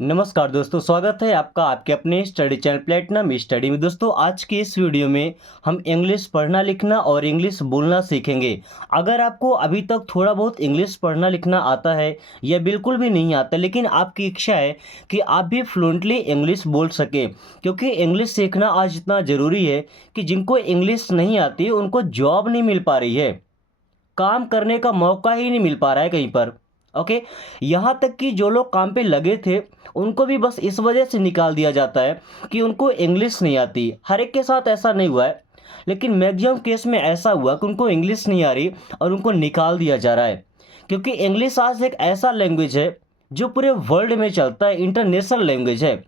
नमस्कार दोस्तों, स्वागत है आपका आपके अपने स्टडी चैनल प्लेटिनम स्टडी में। दोस्तों, आज की इस वीडियो में हम इंग्लिश पढ़ना लिखना और इंग्लिश बोलना सीखेंगे। अगर आपको अभी तक थोड़ा बहुत इंग्लिश पढ़ना लिखना आता है या बिल्कुल भी नहीं आता, लेकिन आपकी इच्छा है कि आप भी फ्लुएंटली इंग्लिश बोल सकें, क्योंकि इंग्लिश सीखना आज इतना ज़रूरी है कि जिनको इंग्लिश नहीं आती उनको जॉब नहीं मिल पा रही है, काम करने का मौका ही नहीं मिल पा रहा है कहीं पर। ओके, यहाँ तक कि जो लोग काम पे लगे थे उनको भी बस इस वजह से निकाल दिया जाता है कि उनको इंग्लिश नहीं आती। हर एक के साथ ऐसा नहीं हुआ है, लेकिन मैक्सिमम केस में ऐसा हुआ कि उनको इंग्लिश नहीं आ रही और उनको निकाल दिया जा रहा है, क्योंकि इंग्लिश आज एक ऐसा लैंग्वेज है जो पूरे वर्ल्ड में चलता है, इंटरनेशनल लैंग्वेज है।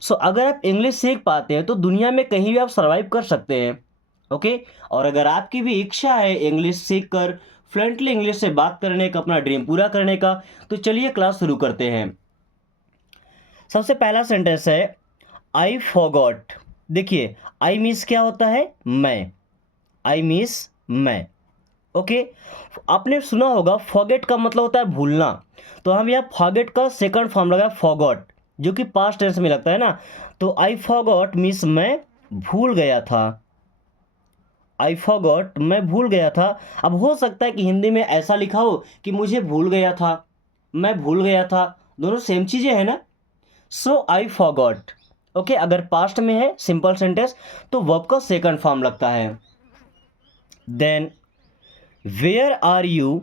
सो अगर आप इंग्लिश सीख पाते हैं तो दुनिया में कहीं भी आप सर्वाइव कर सकते हैं। ओके, और अगर आपकी भी इच्छा है इंग्लिश सीख कर फ्लुएंटली इंग्लिश से बात करने का, अपना ड्रीम पूरा करने का, तो चलिए क्लास शुरू करते हैं। सबसे पहला सेंटेंस है आई फॉरगॉट। देखिए, आई मीन्स क्या होता है? मैं। आई मीन्स मैं। ओके, आपने सुना होगा फॉरगेट का मतलब होता है भूलना, तो हम यहाँ फॉरगेट का सेकंड फॉर्म लगाए फॉरगॉट, जो कि पास्ट टेंस में लगता है ना। तो आई फॉरगॉट मीन्स मैं भूल गया था। आई फॉरगॉट, मैं भूल गया था। अब हो सकता है कि हिंदी में ऐसा लिखा हो कि मुझे भूल गया था, मैं भूल गया था, दोनों सेम चीज़ें हैं ना। So I forgot. ओके, अगर पास्ट में है सिंपल सेंटेंस तो वर्ब का सेकंड फॉर्म लगता है। Then where are you.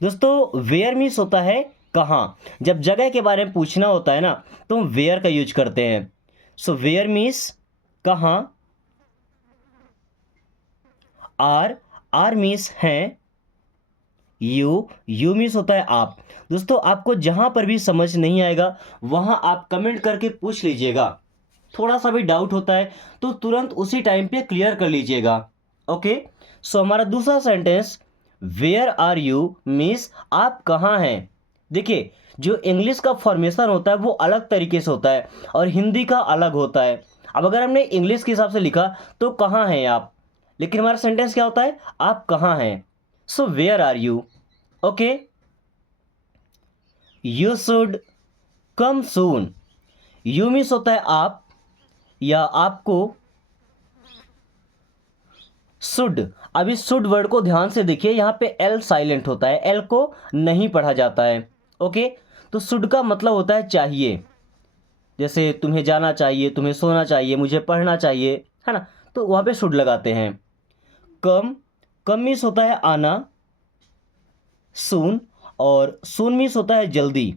दोस्तों, वेयर मीन्स होता है कहाँ। जब जगह के बारे में पूछना होता है ना तो हम वेयर का यूज करते हैं। सो वेयर मीन्स कहाँ। आर, आर मीन्स हैं। यू मीन्स होता है आप। दोस्तों, आपको जहाँ पर भी समझ नहीं आएगा वहाँ आप कमेंट करके पूछ लीजिएगा। थोड़ा सा भी डाउट होता है तो तुरंत उसी टाइम पे क्लियर कर लीजिएगा। ओके, सो हमारा दूसरा sentence where are you means आप कहाँ हैं। देखिए, जो इंग्लिश का फॉर्मेशन होता है वो अलग तरीके से होता है और हिंदी का अलग होता है। अब अगर हमने इंग्लिश के हिसाब से लिखा तो कहाँ हैं आप, लेकिन हमारा सेंटेंस क्या होता है? आप कहाँ हैं। So where are you. Okay, you should come soon. You means होता है आप या आपको। शुड, अब इस शुड वर्ड को ध्यान से देखिए, यहाँ पे एल साइलेंट होता है, एल को नहीं पढ़ा जाता है। ओके, तो शुड का मतलब होता है चाहिए। जैसे तुम्हें जाना चाहिए, तुम्हें सोना चाहिए, मुझे पढ़ना चाहिए, है ना, तो वहाँ पे शुड लगाते हैं। कम, कम मीन्स होता है आना। सून, और सून मीन्स होता है जल्दी।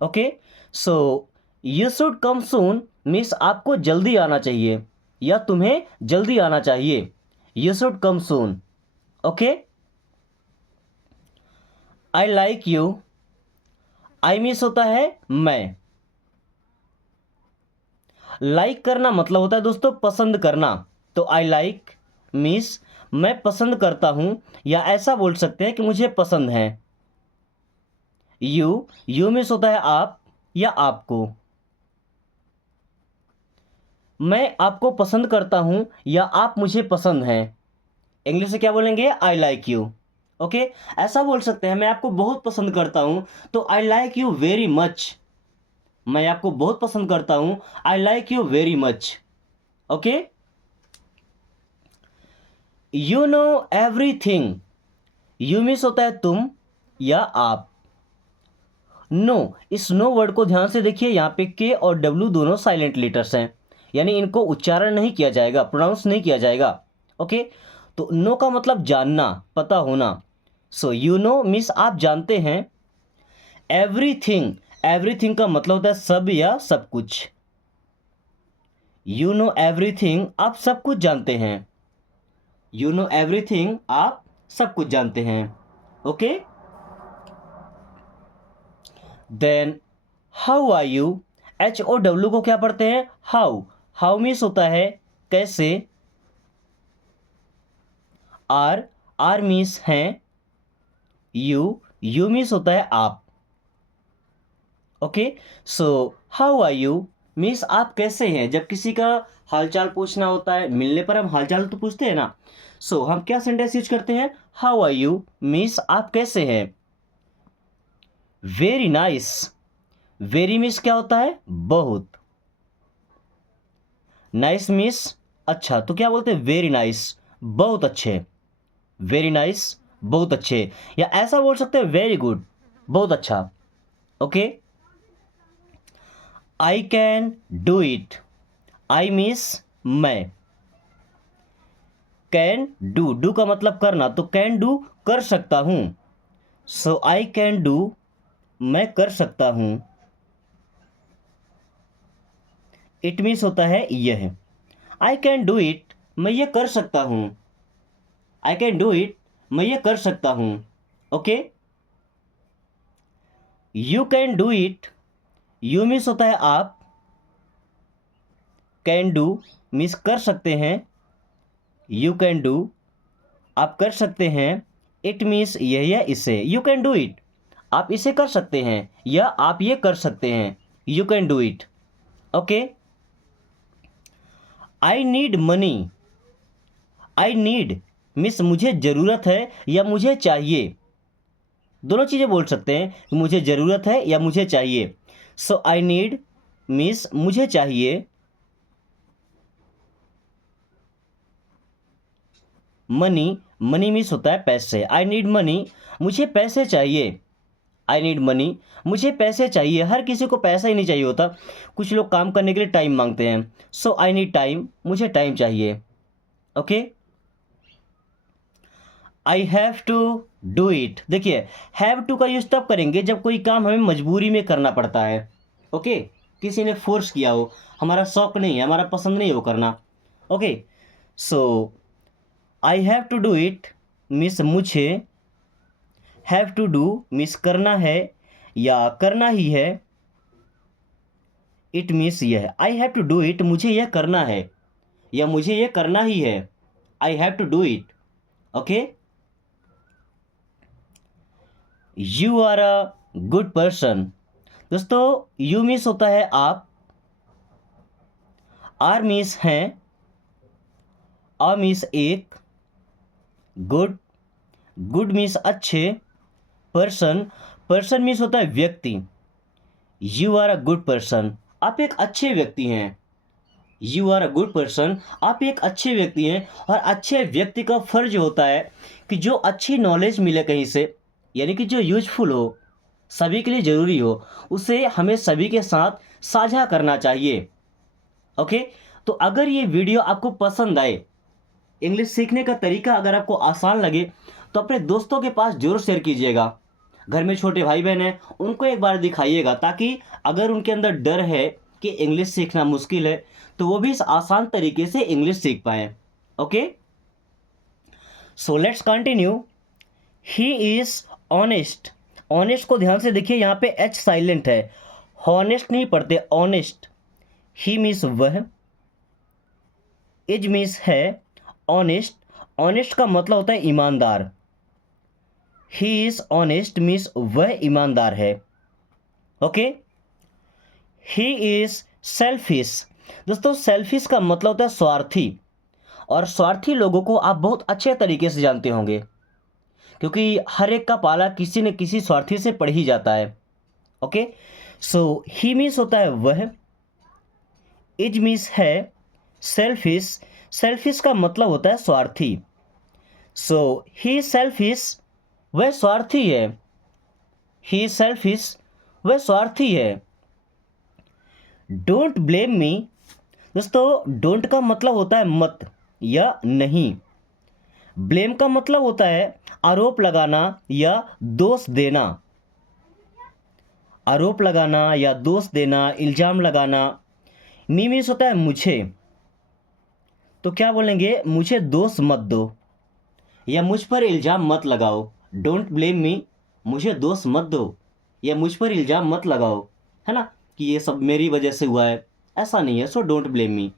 Okay, so you should come soon means आपको जल्दी आना चाहिए या तुम्हें जल्दी आना चाहिए। You should come soon. Okay, I like you. I means होता है मैं। लाइक करना मतलब होता है दोस्तों पसंद करना। तो आई लाइक मीन्स मैं पसंद करता हूं, या ऐसा बोल सकते हैं कि मुझे पसंद है। यू मीन्स होता है आप या आपको। मैं आपको पसंद करता हूं या आप मुझे पसंद हैं। इंग्लिश से क्या बोलेंगे? I like you. ओके, ऐसा बोल सकते हैं मैं आपको बहुत पसंद करता हूं, तो I like you very much. मैं आपको बहुत पसंद करता हूं, I like you very much. Okay, you know everything. You means होता है तुम या आप। नो, इस नो वर्ड को ध्यान से देखिए, यहाँ पे के और डब्ल्यू दोनों साइलेंट लेटर्स हैं, यानी इनको उच्चारण नहीं किया जाएगा, प्रोनाउंस नहीं किया जाएगा। ओके, तो नो का मतलब जानना, पता होना। सो यू नो मीन्स आप जानते हैं। एवरीथिंग, एवरीथिंग का मतलब होता है सब या सब कुछ। यू नो एवरीथिंग, आप सब कुछ जानते हैं। यू नो एवरीथिंग, आप सब कुछ जानते हैं। Okay, then how are you. H O W को क्या पढ़ते हैं? हाउ। हाउ मीन्स होता है कैसे। आर, आर मीन्स हैं। यू मीन्स होता है आप। Okay, so how are you means आप कैसे हैं। जब किसी का हालचाल पूछना होता है, मिलने पर हम हालचाल तो पूछते हैं ना, सो हम क्या सेंटेंस यूज करते हैं? हाउ आर यू मीन्स आप कैसे हैं। Very nice. वेरी मीन्स क्या होता है? बहुत। नाइस मीन्स अच्छा, तो क्या बोलते हैं? वेरी नाइस, बहुत अच्छे। वेरी नाइस, बहुत अच्छे। या ऐसा बोल सकते हैं वेरी गुड, बहुत अच्छा। Okay. I can do it. I means मैं। कैन डू, डू का मतलब करना, तो कैन डू कर सकता हूं। सो आई कैन डू, मैं कर सकता हूं। इट मीन्स होता है यह। आई कैन डू इट, मैं ये कर सकता हूं। आई कैन डू इट, मैं ये कर सकता हूं। Okay. You can do it, you means होता है आप। कैन डू मीन्स कर सकते हैं। यू कैन डू, आप कर सकते हैं। इट मीन्स यह या इसे। यू कैन डू इट, आप इसे कर सकते हैं, या आप ये कर सकते हैं। You can do it. Okay. I need money. I need means मुझे ज़रूरत है या मुझे चाहिए। दोनों चीज़ें बोल सकते हैं कि मुझे ज़रूरत है या मुझे चाहिए। सो आई नीड मीन्स मुझे चाहिए। मनी, मनी मीन्स होता है पैसे। आई नीड मनी, मुझे पैसे चाहिए। आई नीड मनी, मुझे पैसे चाहिए। हर किसी को पैसा ही नहीं चाहिए होता, कुछ लोग काम करने के लिए टाइम मांगते हैं। सो आई नीड टाइम, मुझे टाइम चाहिए। Okay. I have to do it. देखिए, हैव टू का यूज तब करेंगे जब कोई काम हमें मजबूरी में करना पड़ता है। ओके। किसी ने फोर्स किया हो, हमारा शौक नहीं है, हमारा पसंद नहीं है वो करना। Okay. So I have to do it means मुझे। हैव टू डू मीन्स करना है या करना ही है। इट मीन्स यह। I have to do it, मुझे यह करना है या मुझे यह करना ही है। I have to do it. Okay. You are a good person. दोस्तों, यू मीन्स होता है आप। आर मीन्स हैं। आ मीन्स एक। गुड, गुड मीन्स अच्छे। पर्सन, पर्सन मीन्स होता है व्यक्ति। You are a good person, आप एक अच्छे व्यक्ति हैं। You are a good person, आप एक अच्छे व्यक्ति हैं। और अच्छे व्यक्ति का फर्ज होता है कि जो अच्छी नॉलेज मिले कहीं से, यानी कि जो यूजफुल हो, सभी के लिए ज़रूरी हो, उसे हमें सभी के साथ साझा करना चाहिए। ओके। तो अगर ये वीडियो आपको पसंद आए, इंग्लिश सीखने का तरीका अगर आपको आसान लगे, तो अपने दोस्तों के पास जरूर शेयर कीजिएगा। घर में छोटे भाई बहन हैं, उनको एक बार दिखाइएगा, ताकि अगर उनके अंदर डर है कि इंग्लिश सीखना मुश्किल है, तो वो भी इस आसान तरीके से इंग्लिश सीख पाएँ। Okay. So let's continue. He is honest. Honest को ध्यान से देखिए, यहाँ पे एच साइलेंट है। हॉनेस्ट नहीं पढ़ते, ऑनेस्ट। ही मीन्स वह। इज मीन्स है। ऑनेस्ट, ऑनेस्ट का मतलब होता है ईमानदार। ही इज ऑनेस्ट मीन्स वह ईमानदार है। ओके। He is selfish. दोस्तों, सेल्फिश का मतलब होता है स्वार्थी। और स्वार्थी लोगों को आप बहुत अच्छे तरीके से जानते होंगे, क्योंकि हर एक का पाला किसी न किसी स्वार्थी से पड़ ही जाता है। ओके। सो ही मीन्स होता है वह। इज मीन्स है। सेल्फिश, सेल्फिश का मतलब होता है स्वार्थी। सो ही सेल्फिश, वह स्वार्थी है। ही सेल्फिश, वह स्वार्थी है। Don't blame me. दोस्तों, डोंट का मतलब होता है मत या नहीं। ब्लेम का मतलब होता है आरोप लगाना या दोष देना। आरोप लगाना या दोष देना, इल्ज़ाम लगाना। मी मीन्स होता है मुझे, तो क्या बोलेंगे? मुझे दोष मत दो या मुझ पर इल्ज़ाम मत लगाओ। डोंट ब्लेम मी, मुझे दोष मत दो या मुझ पर इल्ज़ाम मत लगाओ, है ना, कि ये सब मेरी वजह से हुआ है, ऐसा नहीं है। So don't blame me.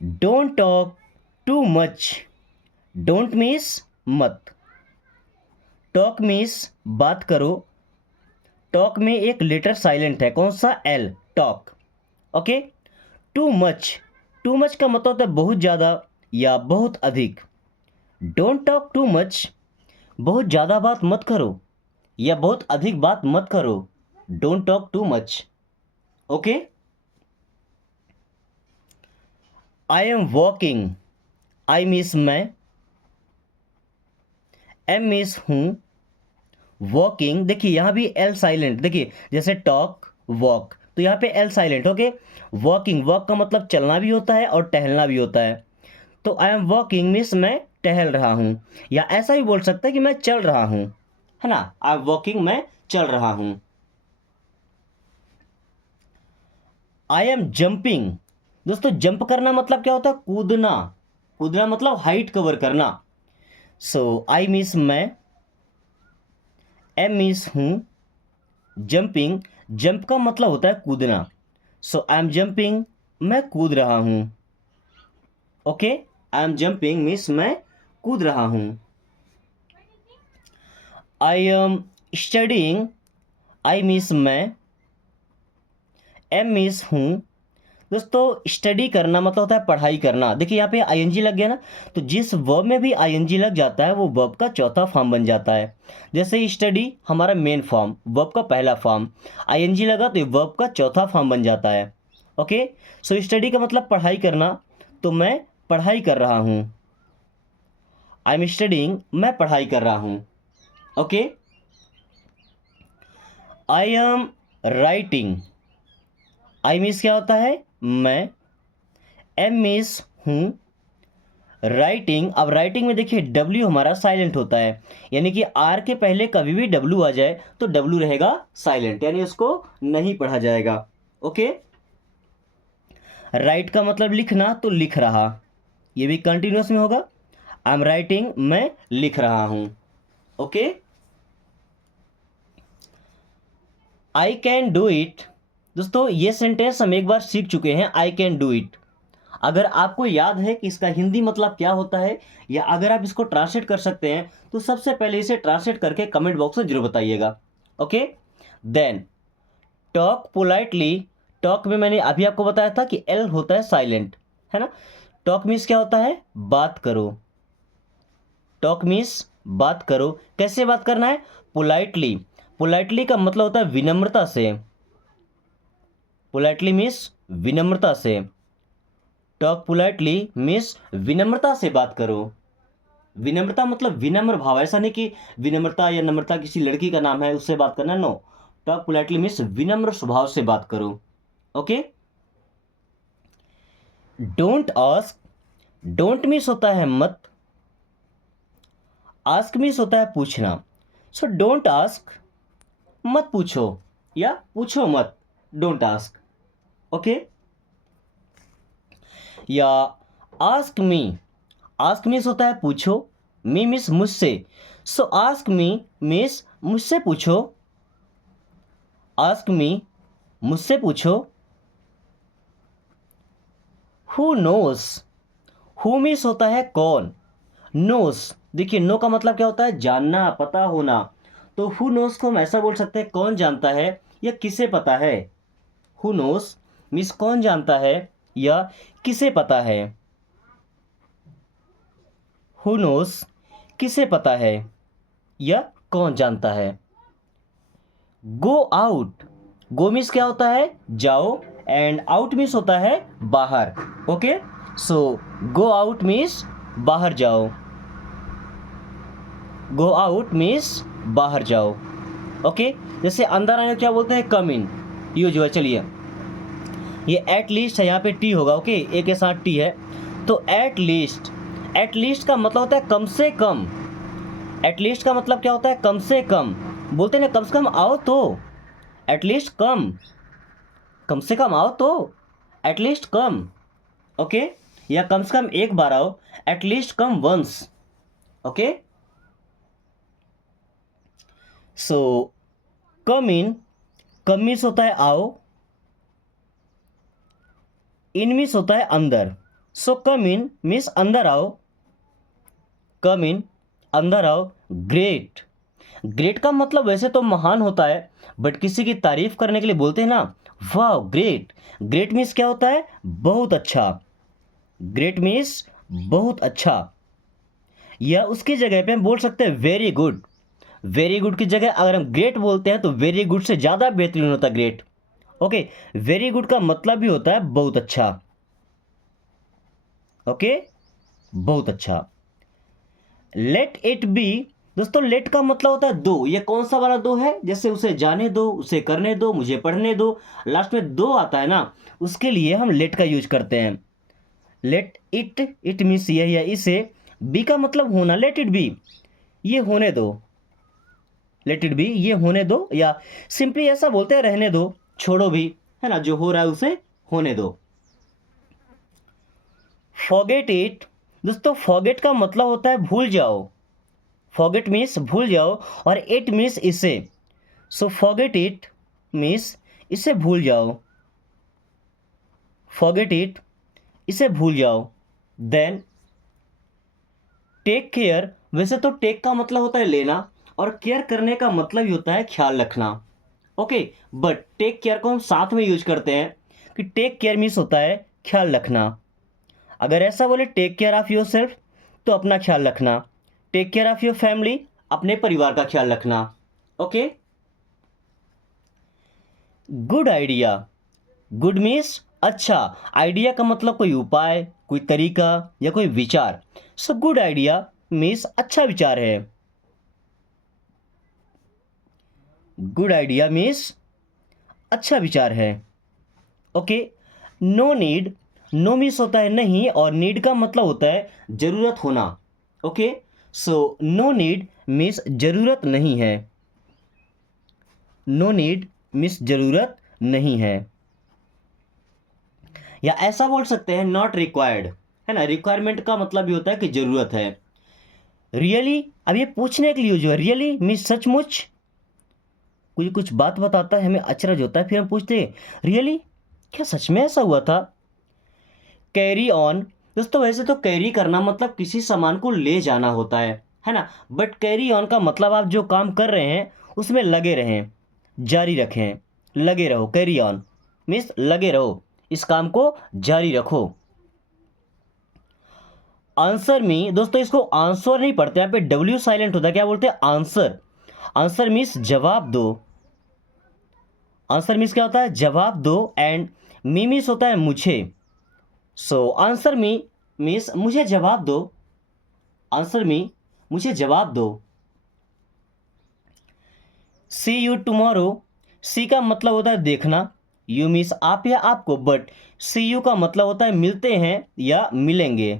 Don't talk too much. Don't means मत। टॉक मीन्स बात करो। टॉक में एक लेटर साइलेंट है, कौन सा? L, talk. Okay. Too much, too much का मतलब होता है बहुत ज़्यादा या बहुत अधिक। डोंट टॉक टू मच, बहुत ज़्यादा बात मत करो या बहुत अधिक बात मत करो। Don't talk too much. Okay, I am walking, I means मैं, एम मीन्स हूँ, वॉकिंग देखिए यहाँ भी एल साइलेंट, देखिए जैसे टॉक वॉक तो यहाँ पे L silent. Okay, walking, walk का मतलब चलना भी होता है और टहलना भी होता है। तो आई एम वॉकिंग मीन्स मैं टहल रहा हूँ, या ऐसा भी बोल सकता है कि मैं चल रहा हूँ, है ना। आई एम वॉकिंग, मैं चल रहा हूँ। आई एम जंपिंग, दोस्तों जंप करना मतलब क्या होता है, कूदना, कूदना मतलब हाइट कवर करना। सो आई मीन्स मैं, एम मीन्स हूँ, जंपिंग, जंप का मतलब होता है कूदना। सो आई एम जंपिंग, मैं कूद रहा हूँ। Okay, I am jumping means मैं कूद रहा हूँ। I am studying, I means मैं, एम मीन्स हूँ। दोस्तों स्टडी करना मतलब होता है पढ़ाई करना। देखिए यहाँ पे आईएनजी लग गया ना, तो जिस वर्ब में भी आईएनजी लग जाता है वो वर्ब का चौथा फॉर्म बन जाता है। जैसे स्टडी हमारा मेन फॉर्म, वर्ब का पहला फॉर्म, आईएनजी लगा तो वर्ब का चौथा फॉर्म बन जाता है। ओके, सो स्टडी का मतलब पढ़ाई करना, तो मैं पढ़ाई कर रहा हूँ। आई एम स्टडिंग, मैं पढ़ाई कर रहा हूँ। Okay, I am writing, I means क्या होता है, मैं, एम मीन्स हूँ, राइटिंग। अब राइटिंग में देखिए डब्ल्यू हमारा साइलेंट होता है, यानी कि आर के पहले कभी भी डब्ल्यू आ जाए तो डब्ल्यू रहेगा साइलेंट, यानी उसको नहीं पढ़ा जाएगा। ओके, राइट का मतलब लिखना, तो लिख रहा, ये भी कंटिन्यूअस में होगा। आई एम राइटिंग, मैं लिख रहा हूं। Okay, I can do it, दोस्तों ये सेंटेंस हम एक बार सीख चुके हैं, आई कैन डू इट। अगर आपको याद है कि इसका हिंदी मतलब क्या होता है, या अगर आप इसको ट्रांसलेट कर सकते हैं, तो सबसे पहले इसे ट्रांसलेट करके कमेंट बॉक्स में जरूर बताइएगा। Okay, then talk politely, talk में मैंने अभी आपको बताया था कि एल होता है साइलेंट, है ना। टॉक मीन्स क्या होता है, बात करो, टॉक मीन्स बात करो। कैसे बात करना है, पोलाइटली, पोलाइटली का मतलब होता है विनम्रता से, पोलाइटली मीन्स विनम्रता से, टॉक पोलाइटली मीन्स विनम्रता से बात करो। विनम्रता मतलब विनम्र भाव, ऐसा नहीं कि विनम्रता या नम्रता किसी लड़की का नाम है उससे बात करना, नो। टॉक पोलाइटली मीन्स विनम्र स्वभाव से बात करो। Okay, don't ask, don't means होता है मत, आस्क मीन्स होता है पूछना। सो डोंट आस्क, मत पूछो, या पूछो मत, डोंट आस्क। ओके, या आस्क मी, आस्क मीन्स होता है पूछो, मी मीन्स मुझसे। सो आस्क मी मीन्स मुझसे पूछो, आस्क मी मुझसे पूछो। हु नोस, हु मीन्स होता है कौन, नोस, देखिए नो का मतलब क्या होता है, जानना, पता होना। तो हु नोस को हम ऐसा बोल सकते हैं कौन जानता है, या किसे पता है। हु नोस मीन्स कौन जानता है, या किसे पता है। हु नोस किसे पता है, या कौन जानता है। गो आउट, गो मीन्स क्या होता है, जाओ, एंड आउट मीन्स होता है बाहर। ओके, सो गो आउट मीन्स बाहर जाओ, गो आउट मीन्स बाहर जाओ। ओके, जैसे अंदर आने को क्या बोलते हैं, कम इन, यूज हुआ। चलिए ये एट लीस्ट है, यहाँ पे टी होगा। ओके, ए के साथ टी है, तो एट लीस्ट, एट लीस्ट का मतलब होता है कम से कम। एट लीस्ट का मतलब क्या होता है, कम से कम, बोलते हैं ना कम से कम आओ तो, एटलीस्ट कम, कम से कम आओ तो, एटलीस्ट कम। ओके, या कम से कम एक बार आओ, एटलीस्ट कम वंस। ओके, सो कम इन, कम मीन्स होता है आओ, इन मीन्स होता है अंदर। सो कम इन मीन्स अंदर आओ, कम इन अंदर आओ। ग्रेट, ग्रेट का मतलब वैसे तो महान होता है, बट किसी की तारीफ करने के लिए बोलते हैं ना, वाह ग्रेट। ग्रेट मीन्स क्या होता है, बहुत अच्छा, ग्रेट मीन्स बहुत अच्छा। या उसकी जगह पे हम बोल सकते हैं वेरी गुड, वेरी गुड की जगह अगर हम ग्रेट बोलते हैं तो वेरी गुड से ज़्यादा बेहतरीन होता है ग्रेट। ओके, वेरी गुड का मतलब भी होता है बहुत अच्छा। ओके, बहुत अच्छा। लेट इट बी, दोस्तों लेट का मतलब होता है दो। ये कौन सा वाला दो है? जैसे उसे जाने दो, उसे करने दो, मुझे पढ़ने दो, लास्ट में दो आता है ना, उसके लिए हम लेट का यूज करते हैं। लेट इट, इट मीन्स यह या इसे, बी का मतलब होना, लेट इट बी, ये होने दो, लेट इट बी, ये होने दो, या सिंपली ऐसा बोलते हैं रहने दो, छोड़ो भी, है ना, जो हो रहा है उसे होने दो। फॉरगेट इट, दोस्तों फॉरगेट का मतलब होता है भूल जाओ। फॉरगेट मीन्स भूल जाओ और इट मीन्स इसे। सो फॉरगेट इट मीन्स इसे भूल जाओ, फॉरगेट इट, इसे भूल जाओ। देन टेक केयर, वैसे तो टेक का मतलब होता है लेना और केयर करने का मतलब ही होता है ख्याल रखना। ओके, बट टेक केयर को हम साथ में यूज करते हैं कि टेक केयर मीन्स होता है ख्याल रखना। अगर ऐसा बोले take care of yourself, तो अपना ख्याल रखना। Take care of your family, अपने परिवार का ख्याल रखना। Okay, good idea, good means अच्छा, आइडिया का मतलब कोई उपाय, कोई तरीका या कोई विचार। सो गुड आइडिया मीन्स अच्छा विचार है। गुड आइडिया मीन्स अच्छा विचार है। Okay, no need, no means होता है नहीं और नीड का मतलब होता है जरूरत होना। Okay, so no need means जरूरत नहीं है। नो नीड मीन्स जरूरत नहीं है। या ऐसा बोल सकते हैं नॉट रिक्वायर्ड, है ना, रिक्वायरमेंट का मतलब भी होता है कि जरूरत है। रियली, अब ये पूछने के लिए यूज हुआ, रियली मीन्स सचमुच, कोई कुछ बात बताता है हमें अचरज होता है, फिर हम पूछते हैं रियली, क्या सच में ऐसा हुआ था। कैरी ऑन, दोस्तों वैसे तो कैरी करना मतलब किसी सामान को ले जाना होता है ना, बट कैरी ऑन का मतलब आप जो काम कर रहे हैं उसमें लगे रहें, जारी रखें, लगे रहो। कैरी ऑन मीन्स लगे रहो, इस काम को जारी रखो। आंसर मी, दोस्तों इसको आंसर नहीं पढ़ते, यहाँ पे डब्ल्यू साइलेंट होता है, क्या बोलते हैं आंसर। आंसर मीन्स जवाब दो, आंसर मीन्स क्या होता है जवाब दो, एंड मी मीन्स होता है मुझे। सो आंसर मी मीन्स मुझे जवाब दो, आंसर मी मुझे जवाब दो। सी यू टुमारो, सी का मतलब होता है देखना, यू मीन्स आप या आपको, बट सी यू का मतलब होता है मिलते हैं या मिलेंगे।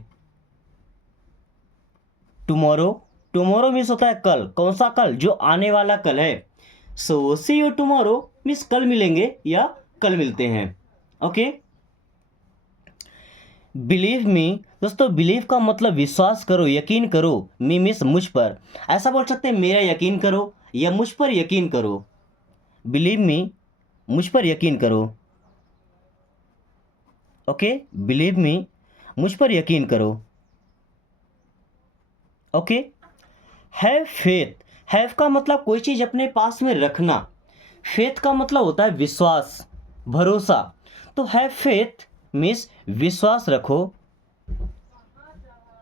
टुमारो, टुमारो मीन्स होता है कल, कौन सा कल, जो आने वाला कल है। सो सी यू टुमारो मीन्स कल मिलेंगे या कल मिलते हैं। ओके, बिलीव मी, दोस्तों बिलीव का मतलब विश्वास करो, यकीन करो, मी मीन्स मुझ पर। ऐसा बोल सकते हैं मेरा यकीन करो या मुझ पर यकीन करो। बिलीव मी, मुझ पर यकीन करो। ओके, बिलीव मी, मुझ पर यकीन करो। ओके, हैव फेथ, हैव का मतलब कोई चीज़ अपने पास में रखना, फेथ का मतलब होता है विश्वास, भरोसा। तो हैव फेथ मीन्स विश्वास रखो,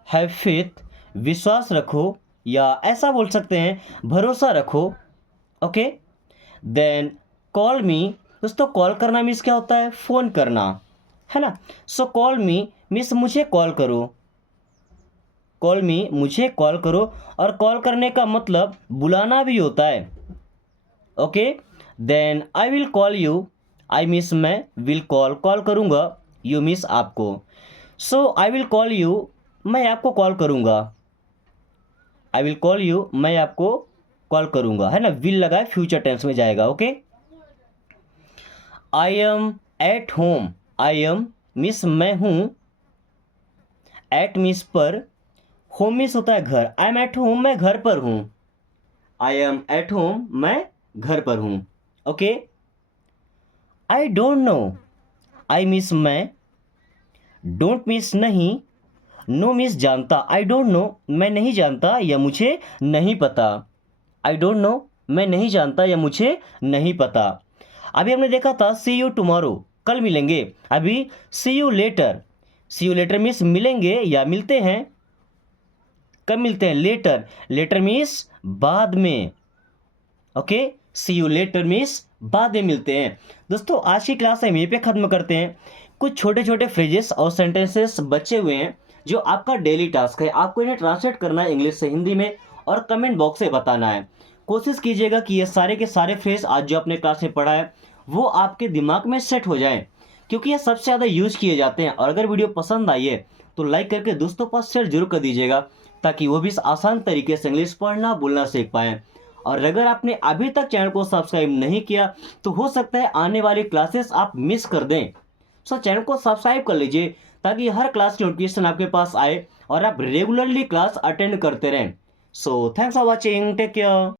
हैव फेथ विश्वास रखो, या ऐसा बोल सकते हैं भरोसा रखो। ओके, देन कॉल मी, दोस्तों कॉल करना मीन्स क्या होता है फ़ोन करना, है ना। सो कॉल मी मीन्स मुझे कॉल करो, कॉल मी मुझे कॉल करो, और कॉल करने का मतलब बुलाना भी होता है। Okay, then I will call you, I means मैं, विल कॉल कॉल करूँगा, यू मीन्स आपको। So I will call you, मैं आपको कॉल करूँगा, आई विल कॉल यू, मैं आपको कॉल करूँगा, है ना, विल लगाए फ्यूचर टेंस में जाएगा। Okay, I am at home, I am means मैं हूँ, एट मीन्स पर, होम मीन्स होता है घर, आई एम एट होम मैं घर पर हूँ, आई एम एट होम मैं घर पर हूँ। Okay, I don't know, I means मैं, डोंट मीन्स नहीं, नो मीन्स जानता, आई डोंट नो मैं नहीं जानता या मुझे नहीं पता, आई डोंट नो मैं नहीं जानता या मुझे नहीं पता। अभी हमने देखा था सी यू टुमारो, कल मिलेंगे, अभी see you later, see you later means मिलेंगे या मिलते हैं, कब मिलते हैं लेटर, लेटर मीन्स बाद में, okay, see you later means बाद में मिलते हैं। दोस्तों आज की क्लास हम यहीं पे ख़त्म करते हैं। कुछ छोटे छोटे फ्रेजेस और सेंटेंसेस बचे हुए हैं जो आपका डेली टास्क है, आपको इन्हें ट्रांसलेट करना है इंग्लिश से हिंदी में और कमेंट बॉक्स से बताना है। कोशिश कीजिएगा कि ये सारे के सारे फ्रेज आज जो आपने क्लास में पढ़ा है वो आपके दिमाग में सेट हो जाएं, क्योंकि ये सबसे ज़्यादा यूज किए जाते हैं। और अगर वीडियो पसंद आई है तो लाइक करके दोस्तों के पास शेयर जरूर कर दीजिएगा, ताकि वो भी इस आसान तरीके से इंग्लिश पढ़ना बोलना सीख पाएँ। और अगर आपने अभी तक चैनल को सब्सक्राइब नहीं किया तो हो सकता है आने वाली क्लासेस आप मिस कर दें। सो चैनल को सब्सक्राइब कर लीजिए ताकि हर क्लास की नोटिफिकेशन आपके पास आए और आप रेगुलरली क्लास अटेंड करते रहें। So thanks for watching, take care.